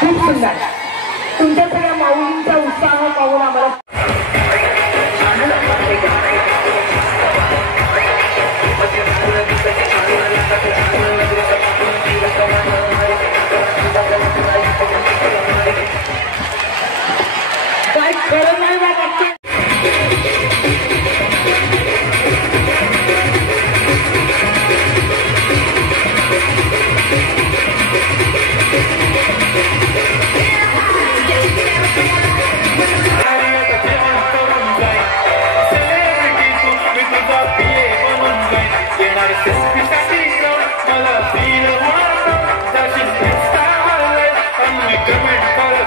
खूप सुंदर. तुमच्या सगळ्या माऊलींचा उत्साह पाहून आम्हाला काय खरं नाही बाबा.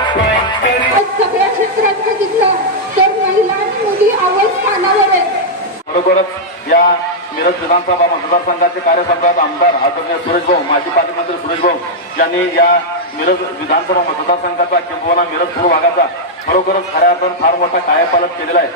सगळ्या क्षेत्रात बघितलं तर महिला आणि मुली आवाज कानावर आहे. बरोबरच या मिरज विधानसभा मतदारसंघाचे कार्यसम्राट आमदार आदरणीय सुरेश भाऊ, माजी पालकमंत्री सुरेश भाऊ यांनी या मिरज विधानसभा मतदारसंघाचा किंबहुना मिरज पूर्व भागाचा खरोखरच खऱ्या अर्थानं फार मोठा कायापालट केलेला आहे.